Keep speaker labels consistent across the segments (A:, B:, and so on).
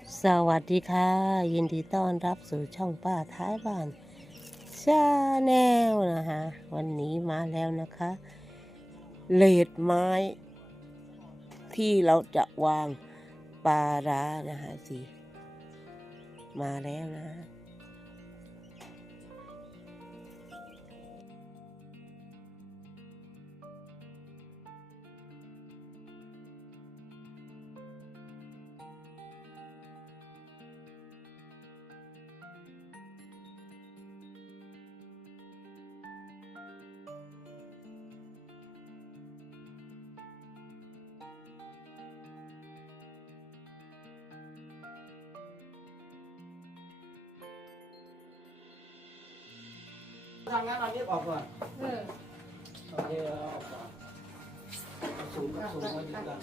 A: สวัสดีค่ะยินดีต้อนรับสู่ช่องป้าท้ายบ้านชาแนลนะคะวันนี้มาแล้วนะคะเลดไม้ที่เราจะวางปลาร้านะคะสิมาแล้วนะ
B: ทางนั้นเราเรียกออกก่อน
C: เออ
B: โอเคเราออกก่อนสูงกับสูงไว้ดีกัน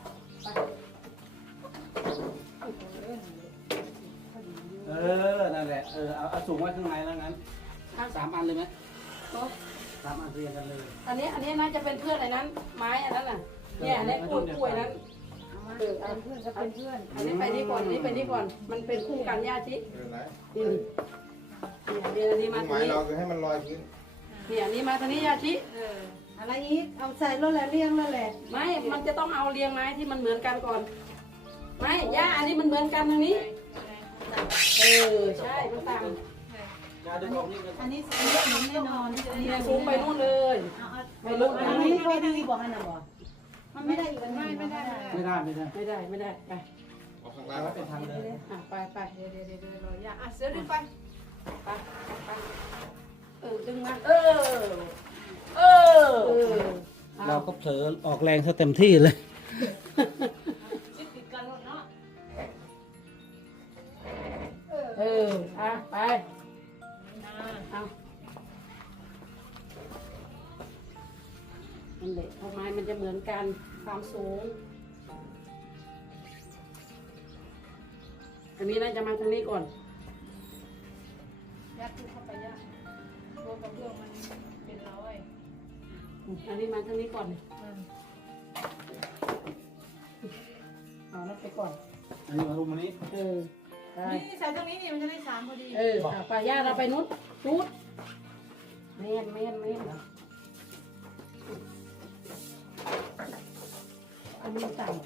B: นั่นแหละเอาสูงไว้ข้างในแล้วงั้น3 อันเลยไหม3 อันเรียงกันเลย
C: อันนี้น่าจะเป็นเพื่อนไอ้นั้นไม้อันนั้นน่ะเนี่ยอันนี้กล้วยนั้นเป็นเพื่อนก็เป็นเพื่อนอันนี้ไปนี่ก่อนอันนี้ไปนี่ก่อนมันเป็นคู่กันญาตินี่เนี่ยอันนี้มา
D: หมายเราคือให้มันลอยพื้น
C: เนี่ยอันนี้มาทางนี้ญาติ
E: อะไรอีกเอาใส่รถแล้วเลี้ยงแล้วแหละ
C: ไม่มันจะต้องเอาเรียงไม้ที่มันเหมือนกันก่อนไม่ย่าอันนี้มันเหมือนกันทางนี้ใช่มันต่าง
B: การดึงออกนี่กัน
E: อันนี้ใส่รถแน่นอนอันนี้
C: เนี่ยสูงไปนู่นเลย
E: ไปรถอันนี้ก็ดีบอกให้นะบอกมันไม่ได้อีกอันไม่ได้
B: ไม่ได้
C: ไม่ได้ไป
D: เอาข้าง
B: เอา
D: ล่าง
B: ไว้เป็นทางเดิน
C: ไปเดี๋ยวรอย่าเสือดึงไปดึงมา
B: เราก็เผลอออกแรงซะเต็มที่เลย
C: ไปเอามันเด็กทำไมมันจะเหมือนกันความสูงอันนี้น่าจะมาทางนี้ก่อน
E: ยัดเข้าไปยัดรวมกับเรื่องมันเป็นร้อย
C: อันนี้มาทางนี้ก่อนเอาแล้วไปก่อน
B: อันนี้มารุมอันนี้
C: ได้
E: นี่ใส่ตรงนี้นี่มันจะได้3พอดี
C: ไปย่าเราไปนุดเมนอันนี้ต่ำ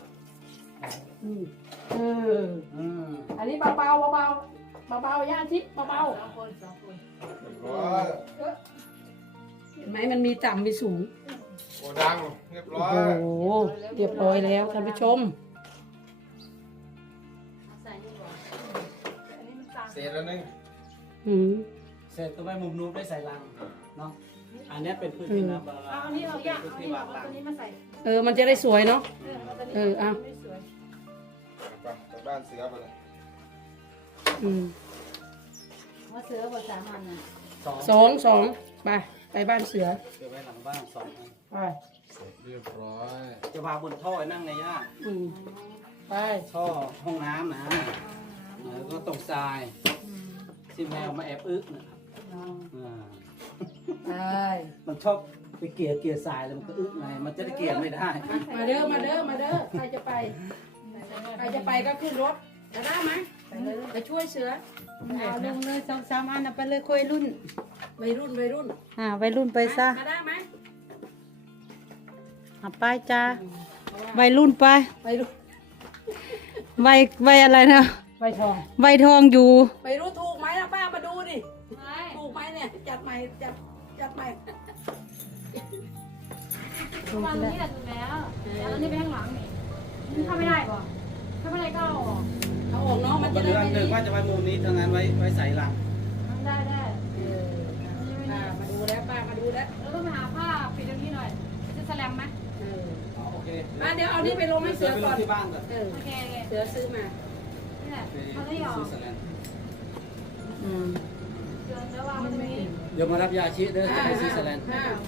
C: อันนี้เบาย่าชิเบา
D: เรียบร้อย
C: เห็นไหมมันมีต่ำมีสูง
D: โกดังเรียบร้อย
C: โอ้โหเรียบร้อยแล้วท่านผู้ชม
E: ใส่นี่ก่อนอันนี้มันต่าง
D: เสร็จแล้วนึง
B: เสร็จตัวไม้มุมนู้นได้ใส่ลังเนาะอันนี้เป็นพื้นที่น้ำ
E: เอาอันนี้เรายากเอาอันนี้เอาตัวนี้มาใส่
C: มันจะได้สวยเนาะ
E: เอาตัวนี้
C: เอา
E: ไม่สวย
D: ไปบ้านเสือไปเลย
E: ว่าเสือบทสามัญนะ
C: สองไปบ้านเสือ
B: เก็บไว้หลังบ้าน2 อัน
C: ไป
D: เสร็จเรียบร้อย
B: จะวางบนท่อนั่งในย่า
C: ไป
B: ท่อห้องน้ำนะแล้วก็ตรงทรายที่แมวมาแอบอึนะครับมันชอบไปเกลี่ยทรายแล้วมันก็อึไงมันจะได้เกลี่ยไม่ได้
C: มาเด้อใครจะไปก็ขึ้นรถจะได้ไหมไปช่วยเสือ
E: เอาลงเลย2-3 อันเอาไปเลยคุยรุ่น
C: วัยรุ่น
E: วัยรุ่นไปซะ
C: มาได้ไหม
E: เอาไปจ้าวัยรุ่นไป
C: วัยรุ่น
E: วัยอะไรนะ
C: วัยทอง
E: วัยทองอยู่
C: วัยรุ่นถูกไหมล่ะป้ามาดูดิถูกไหมเนี่ยจัดใหม่จัดใหม่
F: วางตรงนี้แหละถูกแล้วแล้วอันนี้ไปข้างหลังนี่มันเข้าไม่ได้ป่ะถ้าไม่ได้ก็เอาออก
C: เอาออกเนาะมัน
B: ป
C: จะ
B: ฏิ
C: ได้
B: บัติ
C: ไม่
B: หนึ่ง
C: ดี
B: ว่าจะไว้มุมนี้ทางนั้นไว้ใส่หลัง
F: ได้ได้
C: มาดูแล้วป้ามาดูแล้ว
F: แล้วก็ไปหาผ้าปิดตรงนี้หน่อยจะแสลมไหม
B: โอเค
C: มาเดี๋ยวเอานี่ไปลงให้เสือ
B: ไปล
C: ก่
B: ง
C: อน
B: ที่บ้านก่อน
F: โอเค
C: เสือซื้อมา
F: นี่แหละมันไม่ออก
B: ซื้อแสลน
F: เดินแล้ววางไว้ตรงนี้
B: เดี๋ยวมารับยาชีเด้อจะไปซื้อแสลน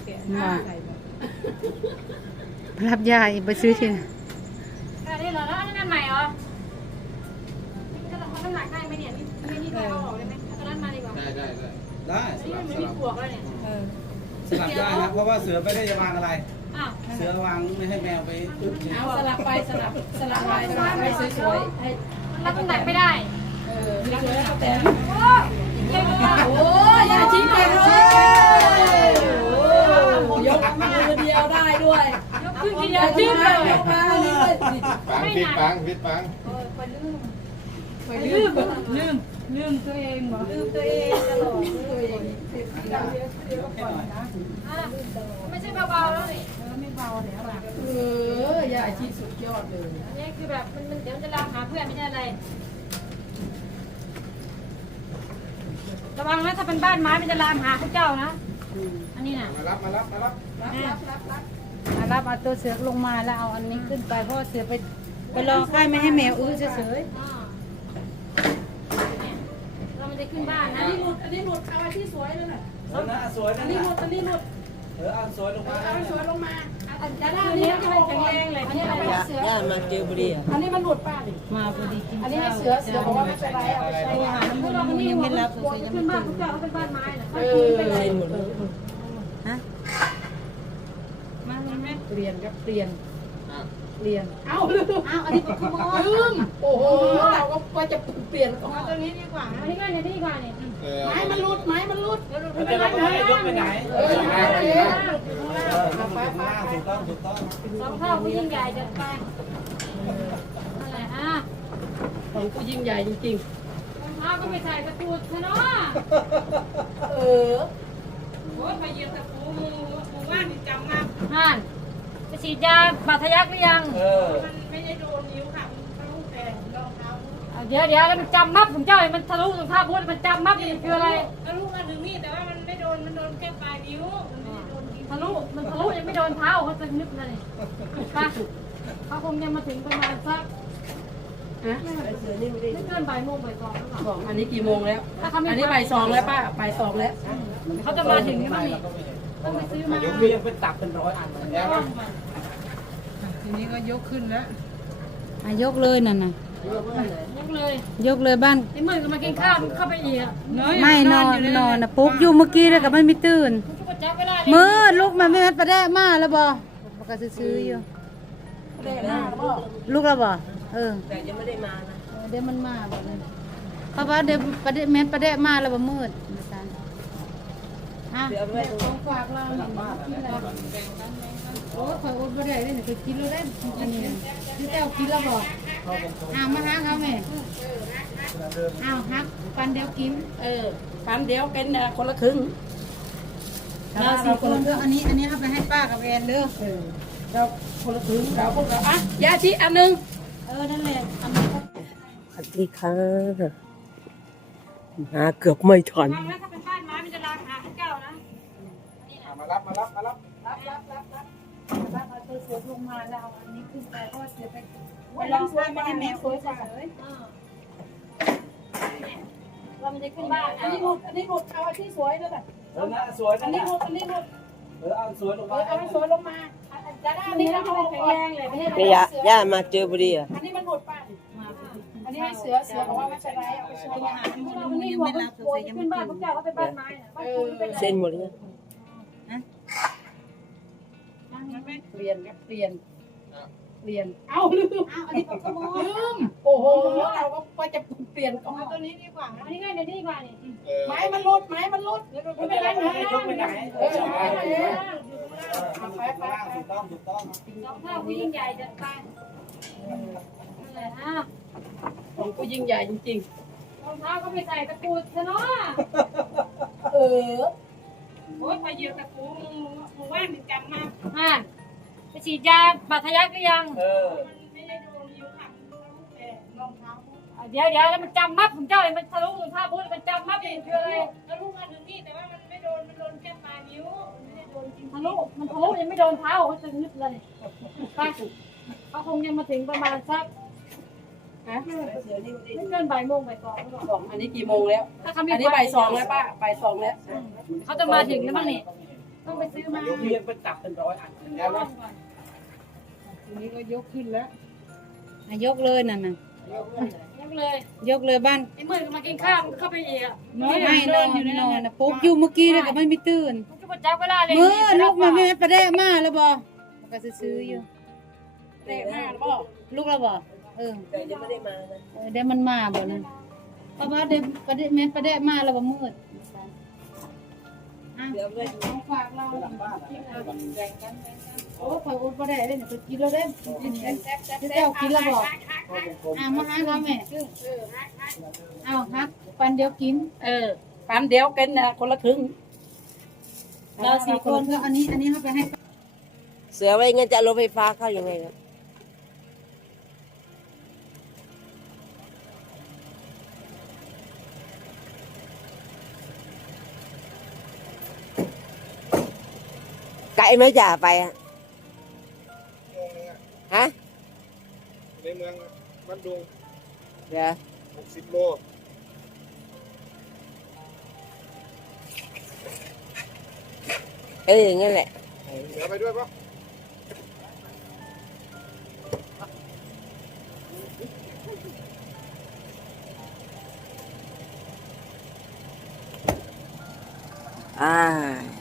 E: รับยายไปซื้อที่ไหน
F: ได้ได้เหรอแล้วอันนั้นใหม่เหรอก็ต้องน้ำหนักได้ไหมเนี่ยนี่เอาออกได้ไหมเอาตัวนั้นมาดีกว่า
D: ได้ส
F: นี่
D: ลับ
F: มัน
D: ส
F: มี
D: ลับ
F: ปวกแล้วเนี่ย
B: สลับได้นะเพราะว่าเสือไม่ได้จะวางอะไร
F: อ้าว
B: เสือวางไม่ให้แมวไปอึ
C: เอาสลับไปสลับไปสวยๆให้
F: มรับน้ำหนักไม่ได้
C: ยังเลยแต่
F: โอ้เก่งมาก
C: โอ้ยยาชีเก่งเลยยกมือเดียวได้ด้วย
F: ยกขึ้นทีเดียวจืดเลย
C: ยกมานี่เลย
D: ปังฟิตปังฟิตปัง
E: ลืมตัวเองเหรอ
C: ลืมตัวเองตลอดตัวเอง
F: ไม่ใช่เบาๆแล้วนี่
E: ไม่เบาแล้วอ่ะ
C: ยาชีสุดยอดเลย
F: อันนี้คือแบบมันเดี๋ยวจะลามหาเพื่อนไม่ใช่อะไรระวังนะถ้าเป็นบ้านไม้มันจะลามหาพวกเจ้านะอันนี้น่ะ
D: มารับมารับมารับ
E: รับเอาตัวเสือลงมาแล้วเอาอันนี้ขึ้นไปเพราะเสือไปรอค่ายไม่ให้แมวอื้อเฉย
F: เราไม่ได้ขึ้นบ้าน
C: อั
F: นะ
C: นนี้หลุดเอาไว้ที่สวยเลยน่ะ
B: สวย
C: อั
B: นะ
C: นนี้หลุด
B: อันสวยลงมา
C: เอาไว้สวยลงมาจะได้
F: อัน
C: อัน
F: นี้
C: นี้
F: ก็
C: ก็
F: เป็น
C: แข็
F: แข็
C: ง
F: ง
C: แร
F: แรง ง
C: เล
F: เลย ย
C: อันนี้เอาไว้
A: ย่ามาเจอบุรีอ่ะ
C: อันนี้มันหลุดป้าดิ
E: ๆมาพอดีกิน
C: อันนี้ให้เสือบอกว่าไม่เป็นไรเอาไปใช้งาน
F: พวกเราคนนี้ยังไม่รับขึ้นบ้านพวกเจ้าเขาเป็นบ้านไม้น่ะ
A: เล่นหมดเลย
E: ฮะ
F: มาไหม
C: เปลี่ยนครับเปลี่ยนเอ้า
E: อ้าวอันนี้ขโมย
C: ลืมโอ้โหเราก็จะเปลี่ยนของ
F: ตรงนี้ดีกว่าอันนี้ก็อย่างนี้ดีกว่านี่
C: ไม้มันหลุด
B: ไม่เป็นไรยกไปไหน ถูกต้อง
F: สองเท่าผู้ยิ่งใหญ่จะไปนั่นแหละอ่ะ
C: ของกูยิ่งใหญ่จริง
F: รองเท้าก็ไม่ใส่กระตูดใช่เนาะ
C: ๆ
F: โอ้ยไปเยือนตะปูหมู่บ้านนี่จำนะห่านไปฉีดยาบาดทะยักหรือยัง
C: มันไม่ได้โดนนิ้วค่ะมันทะลุแต่รองเท้า
F: เดี๋ยวแล้วมันจำมับของเจ้ามันทะลุรองเท้าพูดมันจำมับนี่คืออะไร
C: ทะลุมาถึงนี่แต่ว่ามันไม่โดนมันโดนแค่ปลายนิ้วมันไม่ได้โดนนิ้ว
F: ทะลุมันทะลุยังไม่โดนเท้าเขาจะนึกเลยป่ะเขาคงยังมาถึงประมาณสักไม่เกินบ่ายโมงบ่ายสองหรือเปล่า
C: ของอันนี้กี่โมงแล้วอันนี้บ่ายสองแล้วป้าบ่ายสองแล้ว
F: เขาจะมาถึงนี่มั้งนี่ต้องไปซื้อมาย
B: กเรียงเป็นตับเป็นร้อยอันเลย
E: ทีนี้ก็ยกขึ้นแล้วยกเลยนั่นน่ะ
F: ยกเลย
E: ยกเลยบ้าน
F: ไอ้มือก็มากินข้าวเข้าไปอีก
E: ไม่นอนนะปุ๊กอยู่เมื่อกี้แล้วกับมันไม่ตื่น
F: คุณก็จับเวลา
E: มืดลูกมันไม่แม่นประแดะมาแล้วบ่ปกติซื้ออยู่
C: เด็กหน้าบ่
E: ลูกแล้วบ่
A: แต่ยังไม่ได้มานะ
E: เดี๋ยวมันมาบ่นั่นเพราะว่าเดี๋ยวประแดะแม่นประแดะมาแล้วบ่มืดของฝากเราโอ้ข่อยอดบ่ได้เลยนี่กินแล้วได้อันนี้คือเจ้ากินแล้วบ่มาหาเขาแม่ฮักปันเดียวกิน
C: ปันเดียวเป็นคนละครึ่ง
E: เราสี่คนเด้ออันนี้เอาไปให้ป้ากับแอนเด้อ
C: เราคนละครึ่งเราพวกเราอ่ะยาชีอันนึง
E: นั่นแหละอันนี้
A: สวัสดีค่ะมาเกือบไม่ทัน
F: ฟังนะถ้าเป็นบ้านไม้มันจะลามหาพวกเจ้านะ
D: มารับมารับมารับ
E: บ้านเอาตัวเสือลงมาแล้วเอาอันนี้ขึ้นไปเพราะเสือไปลองข้ามไม่ให้แมวสวยเฉย
F: เรามันจะขึ้นบ้าน
C: อันนี้หลุดเอาที่สวยเลยแบบ
B: สวย
C: อันนี้หลุด
B: เอาสวยลงมา
C: เอาสวยลงมาจะได้อันนี้เราเอา
F: แข็ง
C: แข็ง
F: แร
C: แรง
F: งเลยไม่
A: นี่
F: ใช่
A: ย่ามาเจอบุรีอ่ะ
C: อันนี้มันหลุดป้าอันนี้ให้เสือบอกว่าไม่เป็นไรเอาไปใช้งาน
F: พวกเราคนนี้หัวขึ้นบ้านพวกเจ้าเขาเป็นบ้านไม้นะบ้านปูนไม่เป็นไร
A: เส้นหมดเลย
C: เปลี่ยนครับเปลี่ยนเอาลืม
E: อันนี้ขโมย
C: โอ้โหเราก็จะเปลี่ยนของ
E: ตัวนี้ดีกว่า
F: อันนี้ง่ายเดี๋ยวนี้ดีกว่านี่
C: ไม้มันหลุดไม่เป็นไรนะ
B: ยกไปไหน ถูกต้อง
F: สองเท่าผู้ยิ่งใหญ่จะไปนั่นแหละอ่ะ
C: ของกูยิ่งใหญ่จริง
F: รองเท้าก็ไม่ใส่ตะปูใช่เนาะ
C: ๆ
F: โอ้ยไปเยือนตะปูหมู่บ้านจำมาห่านไปฉีดยาบาดทะยักหรือยังเดี๋ยวแล้วมันจำมับของเจ้ามันทะลุรองเท้าพูดมันจำมับนี่คืออะไรทะลุมาถึงนี่แต่ว่ามันไม่โดนมันโดนแค่ปลายนิ้วมันไม่ได้โดนจริงทะลุมันทะลุยังไม่โดนเท้าเขาจะนึกเลยป้าเขาคงยังมาถึงประมาณสักไม่เกินบ่ายโมงบ่ายสองหรือเปล่า
C: ของอันนี้กี่โมงแล้ว
F: ถ้าเขามี
C: อันนี้บ่ายสองแล้วป้าบ่ายสองแล้ว
F: เขาจะมาถึงแล้วบ้างนี่ต้องไปซื้อมาย
B: กเรียงเป็นตับเป็นร้อยอัน
E: ทีนี้ก็ยกขึ้นแล้วยกเลยนั่นน่ะ
F: ยกเลย
E: ยกเลยบ้าน
F: ไอ้มือก็มากินข้าวเข้าไปอีกอ่ะ
E: ไม่นอนนะปุ๊กอยู่เมื่อกี้แล้วกับมันไม่ตื่น
F: มันก็มาจับเวลาเลย
E: มืดลูกมันไม่แม่นประแดะมาแล้วบ่ปกติซื้ออยู่
C: เด็กหน้าบ่
E: ลูกแล้วบ่
A: แต่ยังไม่ได้มานะ
E: เดี๋ยวมันมาบ่นะเพราะว่าเดี๋ยวประเดี๋ยวแม่นประเดี๋ยวมาแล้วบ่มืดอ่ะ
A: เดี๋ยวไปดู
E: เอาฝากเรา
B: หลังบ้านอะ
E: แบ่งกันโอ้ข่อยอดบ่ได้เด้เนี่ยข่อยกินแล้วเด้กินเจ้ากินแล้วบอกมาหาเราแม่เอาฮักปันเดียวกิน
C: ปันเดี๋ยวกันนะคนละครึ่ง
E: เรา4 คนก็อันนี้เอาไปให้
A: เสือไว้เงินจะเอารถไฟฟ้าเข้ายังไงครับไกลไหมจ่าไปอะฮะ
D: ในเมืองบ้านดุง
A: เดี๋ยว
D: 60 โล
A: อย่างงั้นแหละ
D: เดี๋ยวไปด้วยปะ
A: อ่า